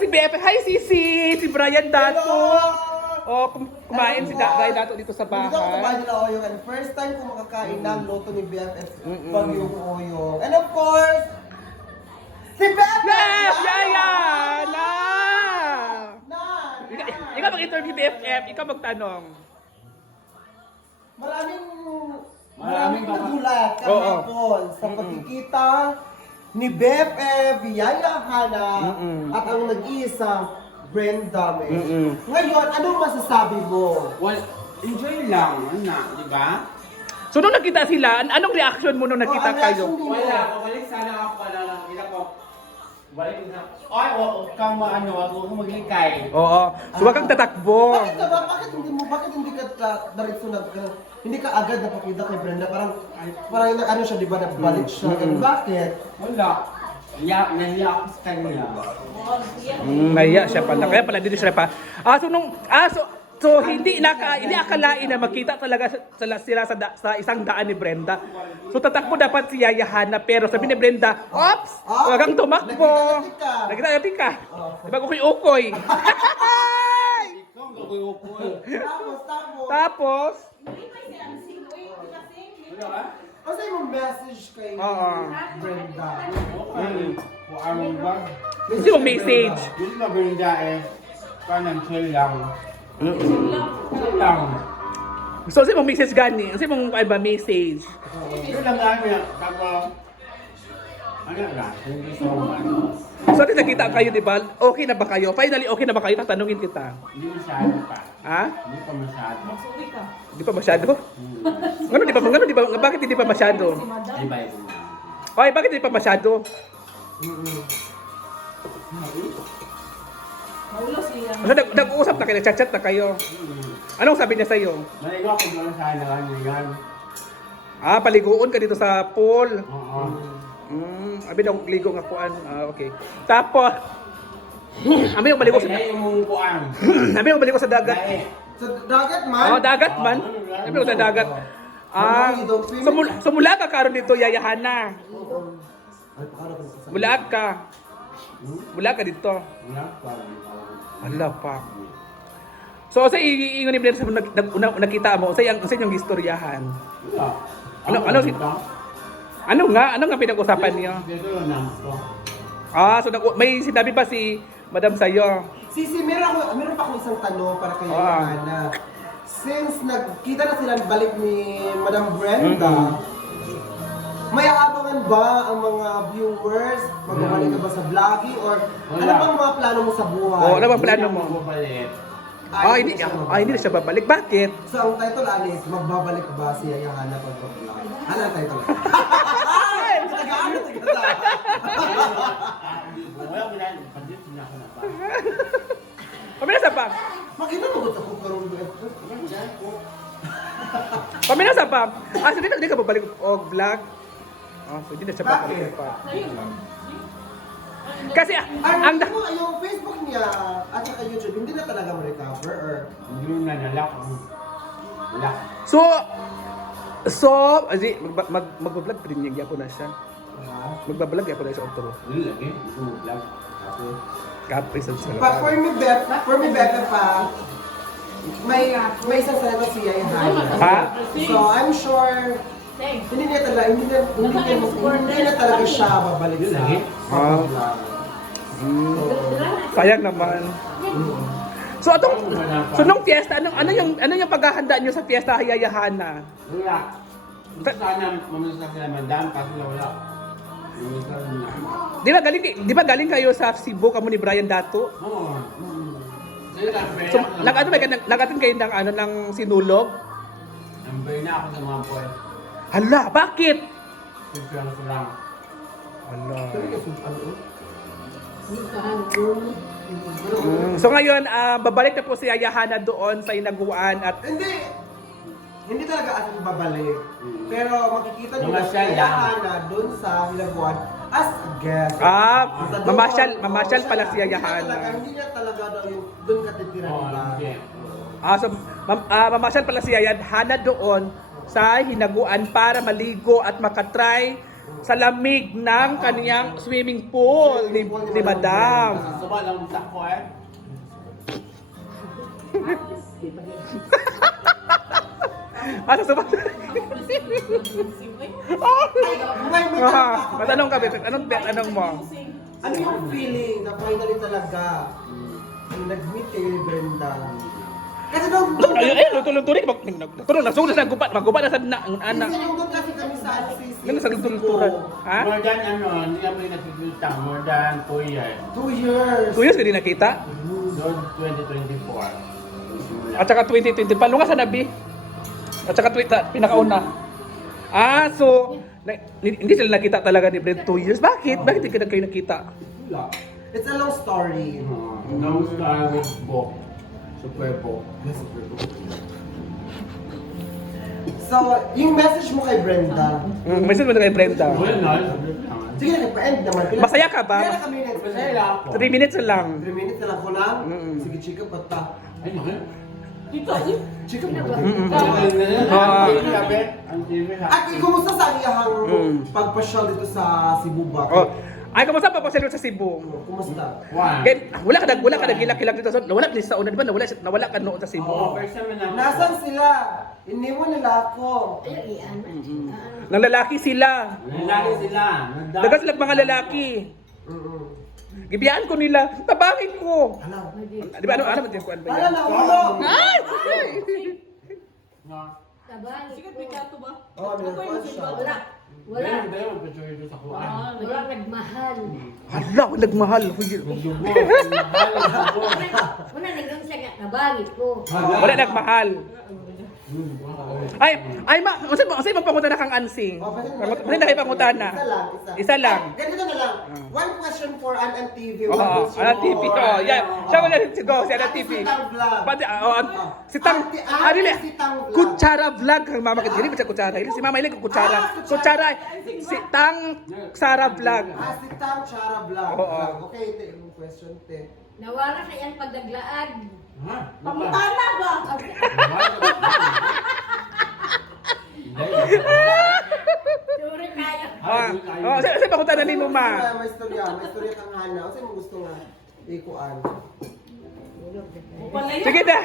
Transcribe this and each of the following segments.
si BF. Hi, Sisi! Si Brian Dato. Oh, kumain si Brian Dato dito sa Hindi ako kumain bahay. nila oyong. And first time ko makakain ng loto ni BFF Bagyong Oyong. And of course, si BFF! BF! Yaya! Na! Na! Ikaw mag-interview BFF. Ikaw magtanong. Maraming nagulat Oo. kahapon sa pagkikita ni BFF, Yaya Hana, at ang nag-iisa, Brenda May. Ngayon, anong masasabi mo? Well, enjoy lang, di ba? So nung nakita sila, anong reaction mo nung nakita ang kayo? reaction mo? Wala, bumalik sana ako pala lang. Kita ko, balik na. Ay, huwag kang maano, huwag kang maglikay. Oo. So wag kang tatakbo. Bakit ka ba? Bakit hindi ka diretso hindi ka agad napakita kay Brenda? Parang ano siya, di ba, nabalik siya. And bakit? Wala. Nahiya ako sa kanya. Naya siya pala. Kaya pala dito siya pa. So hindi akalain na makita talaga sila sa isang daan ni Brenda. So tatakbo dapat si Yaya Hana, pero sabi ni Brenda, "Ops! Wag kang tumakbo." Nakita ka. Diba ukoy-ukoy? Ikaw, gagoy-upoy. Tapos, Tapos, Wala ka? ano yung message kay Oo. Brenda? Okay. Kung anong bag. Hindi mo message. Yung mabinda kanan chill lang. Chill lang. So, kasi mong message gani. Kasi mong ba message. Yun lang namin. Tapos, ano na? Hindi so much. So, nakita kayo, di ba? Okay na ba kayo? Finally, okay na ba kayo? Tatanungin kita. Hindi masyado pa. Ha? Hindi pa masyado. Di pa masyado? Ngano di ba? Bakit hindi pa masyado? Iba yun. Okay, bakit hindi pa masyado? So, nag-uusap na kayo, nag-chat na kayo. Anong sabi niya sa'yo? Naligaw ko doon sa alam yan. Paliguon ka dito sa pool. Oo. Abi daw ligo nga kuan. Okay. Tapos, abi yung maligo sa Kaya yung kuang. abi yung maligo sa dagat. Sa dagat man? Dagat man. Abi yung sa dagat. Sumula ka karon dito, Yaya Hana. Mula ka dito. Wala pa. Ala pa. So sa iingon ni Blair sa nakita mo, sa inyong istoryahan. Wala. Ano nga pinag-usapan niyo? Dito lang to. So may sinabi pa si Madam sa'yo. Sisi, meron pa akong isang tanong para kay Hana. Since nagkita na sila balik ni Madam Brenda, may aabangan ba ang mga viewers? Magbabalik ka ba sa vlogging? Or ano bang mga plano mo sa buhay? Ano bang plano mo? Bumabalik. Hindi na siya babalik. Bakit? So ang title alis, magbabalik ba si Yaya Hana pag-vlog? Ano ang title? Tagaan na Wala ko na. Pandit na ako na pa. Paminasa pa. Makita mo ko ako karon ba? Paminasa pa. So di ka babalik o vlog? So hindi na siya babalik pa. Kasi Yung Facebook niya at saka YouTube, hindi na talaga ma-recover or Hindi na nalak. Wala. So, mag-vlog pa rin yung na siya. Magbablog ako na siya outro. Hindi lagi. Ito mo vlog. Tapos. Kapre sa But for me Becca pa, may isang salita si Yaya Hana. So I'm sure hindi na talaga siya babalik sa vlog. Sayang naman. So nung fiesta, ano yung paghahanda niyo sa fiesta Yaya Hana? Wala. Sana mamusta sila madam kasi wala. Di ba galing kayo sa Cebu kamo ni Brian Dato? Oo. So nag-attend kayo ng sinulog? Number na ako sa mga boy. Hala, bakit? Siyempre lang sila. Hala. So ngayon, babalik na po si Yaya Hana doon sa Hinaguan at Hindi talaga as in babalik. Pero makikita niyo na si Mamasyal Yaya lang. Hana doon sa Hilaguan as a guest. mamasyal pala si Yaya Hana. Hindi niya talaga daw yung doon katitira Oo, nila. hindi. So mamasyal pala si Yaya Hana doon sa Hinaguan para maligo at makatry sa lamig ng kaniyang swimming pool ni Madam. Soba lang ko eh. Asa sa Matanong ka, Bet. Anong mo? Ano yung feeling na finally talaga nag-meet kayo ni Brenda? Kasi nung Tulong-tuloy. Tulong, nasulat na gubat. Magubat na sa anak. Kasi nung doon kasi kami sa LCC. Ganun sa tulong-turan. Ha? More than hindi kami nakikita. More than 2 years. 2 years. 2 years ka din nakita? Noong 2024. At saka 2020. Palunga sa nabi. At saka pinakauna. So, hindi sila nakita talaga ni Brent 2 years. Bakit? Bakit hindi kayo nakita? It's a long story. Long star with book. Super book. So, yung message mo kay Brenda. Message mo na kay Brenda. Well, no. Sige na, pa-end naman. Masaya ka ba? Kaya na kami next. Masaya lang ako. 3 minutes lang. 3 minutes na lang ko lang. Sige, chika, pata. Ay, naku. Chika mo. Ang TV ha. At kumusta sa iyahang pagpasyal dito sa Cebu ba? Ay, kamusta pa sa Cebu? Kumusta? One. Wala ka nagilak-kilak dito. Nawala ka sa una, di ba? Nawala ka noon sa Cebu. Oo, first time na. Nasaan sila? Iniwan nila ako. Nang lalaki sila. Lalaki sila. Daga sila mga lalaki. Gibiyaan ko nila. Tabangin ko. Hala. Di ba? Ano ba ba Hala yan? na ulo. Sikat may kato ba? Oh, nilapad siya. Wala Hindi, magpapicture ito sa kuwan. nagmahal. Hala, nagmahal. Wala naging siya nga, nabagit ko. Wala nagmahal. Ay, usay magpangutan na kang ansing. Ano na kayo pangutan na? Isa lang. Ganito na lang. One question for Anan TV. Oo, Anan TV. Oh, yeah. Siya wala rin si Go, si Anan TV. Si Tang Vlog. Pati, si Tang, Si Tang Vlog. Kutsara Vlog. Ang mama ka, hindi ba siya Kutsara? Si mama ilig Kutsara. Kutsara, si Tang Sara Vlog. Si Tang Chara Vlog. Oo. Okay, ito yung question, te. Nawala sa yan pagdaglaag. Ha? Pamutana ba? Sure kaya. Sa pangutan na ni mo, ma. May istorya kang hana. O sa'yo mo gusto nga ikuan. Sige na.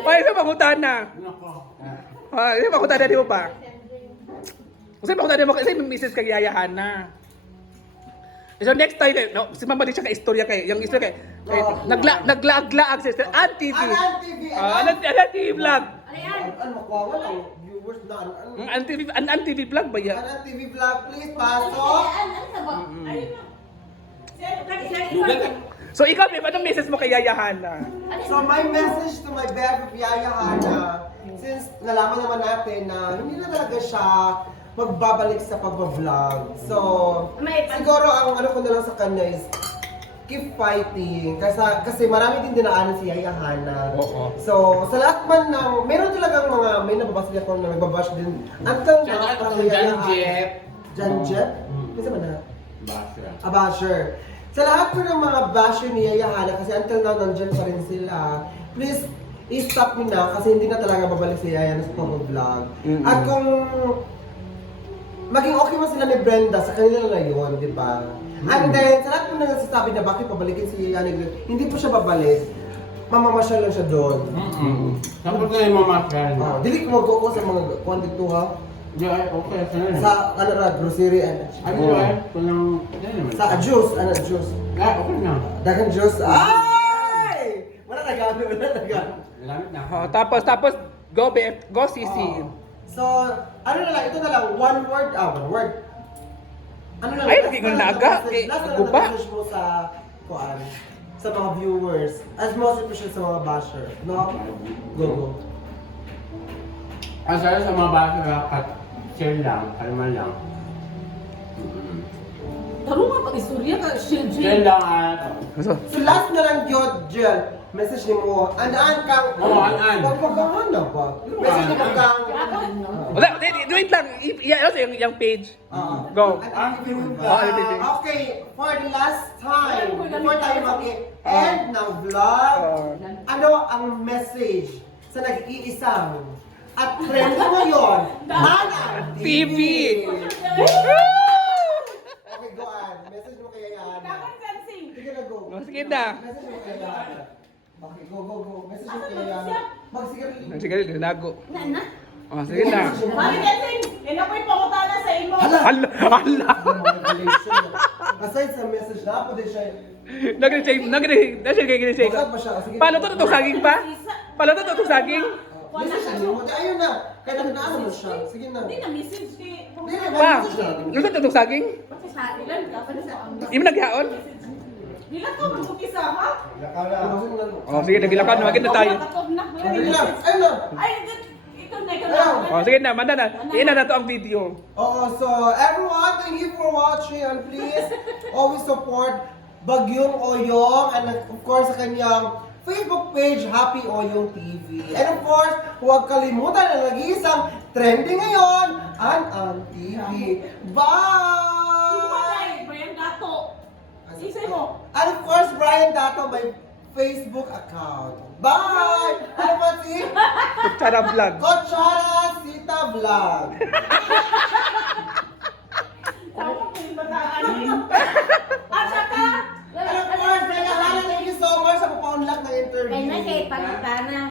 Ay, sa pangutan na. Sa pangutan na di mo pa. Kasi pangutan na mo, kasi may misis kay yayahan na. So next time, no, si Mama din siya ka-istorya kay, yung istorya kay, naglaag-laag siya, Anan TV. Anan TV. Anan TV vlog. Ano yan? Ano makuha ang viewers na Anan TV vlog ba yan? Anan TV vlog, please pasok. Ano ba? So ikaw, Pip, anong message mo kay yayahan na? So my message to my baby Yaya Hana, since nalaman naman natin na hindi na talaga siya magbabalik sa pagbablog. So, siguro ang ano ko na lang sa kanya is keep fighting. Kasi marami din dinaanan si Yaya Hana. Oo. So, sa lahat man ng, meron talagang mga, may nababasa niya ako na nagbabash din. Until Shout out para to kay Yaya Jan Hana. Jeff. Jan Jeff? Kasi ba na? Basra. Basher. Sa lahat po ng mga basher ni Yaya Hana, kasi until now nandyan pa rin sila, please, i-stop nyo na kasi hindi na talaga babalik si Yaya na sa pag-vlog. At kung maging okay mo sila ni Brenda, sa kanila na yun, di ba? And then, sa lahat po na nasasabi na bakit pabalikin si Yaya ni Brenda, hindi po siya babalik. Mamamasyal lang siya doon. Tapos na yung mama friend. Dili ko mag-go sa mga quantity to ha. Yeah, okay. Sana. Sa, ano ra, grocery and... Ano ba? Kung Sa juice, juice. Okay na. Dagang juice. Ay! Wala nagano, wala nagano. Lamit na. Tapos, go BF, go CC. So, ano na lang, ito na lang, one word. Ano na lang, Ay, lagi kong naga, last na lang guba. na message mo sa, kuan, sa mga viewers, as most especially sa mga basher, no? Go. Ang sana sa mga bata, share lang, kalma lang. Tarong nga pag-istorya ka, Share share. lang at... So last na lang yun, Jill, message ni mo, andaan kang, Oo, andaan. pagpagahan na ba? Message ni mo kang, Wala, wait lang. Yung page. Go. Okay, for the last time, before tayo mag-end ng vlog, ano ang message sa nag-iisang At trend ngayon, Hana TV. Okay, go on. Message mo kay Hana. Dapat sensing. Sige na, go. Oh, sige na. Message mo kay Hana. Okay, go. Message mo kay Hana. Magsigarilyo. Sige, tinago. Na. Oh, sige na. Mami sensing. Yan na po yung pangutana sa imo. Hala, hala. Aside sa message na, pwede siya. Nagre-say kay Bakit ba siya? Sige. Paano to itong saging pa? Paano to itong saging? Message niyo. Ayun na. Kaya nagnaano mo siya. Sige na. Hindi na message kay. Hindi na, Pa, message na. ano to itong saging? Pati sa ilan ka, pati sa ang. Hindi mo naghaon? Dila ko mag-upisa ha? Oh, sige, nagilakan na. Maganda na tayo. Takot na. Sige na. Ayun na. Ay, ikaw na. Oh, sige na, manda na. Iyan na to ang video. Oo, so everyone, thank you for watching and please always support Bagyong Oyong and of course sa kanyang Facebook page, Happy Oyong TV. And of course, huwag kalimutan na nag-iisang trending ngayon, An TV. Bye! Brian Dato. Isay mo. And of course, Brian Dato, my Facebook account. Bye! Ano ba si? Kutsara vlog. Kutsara Sita Vlog.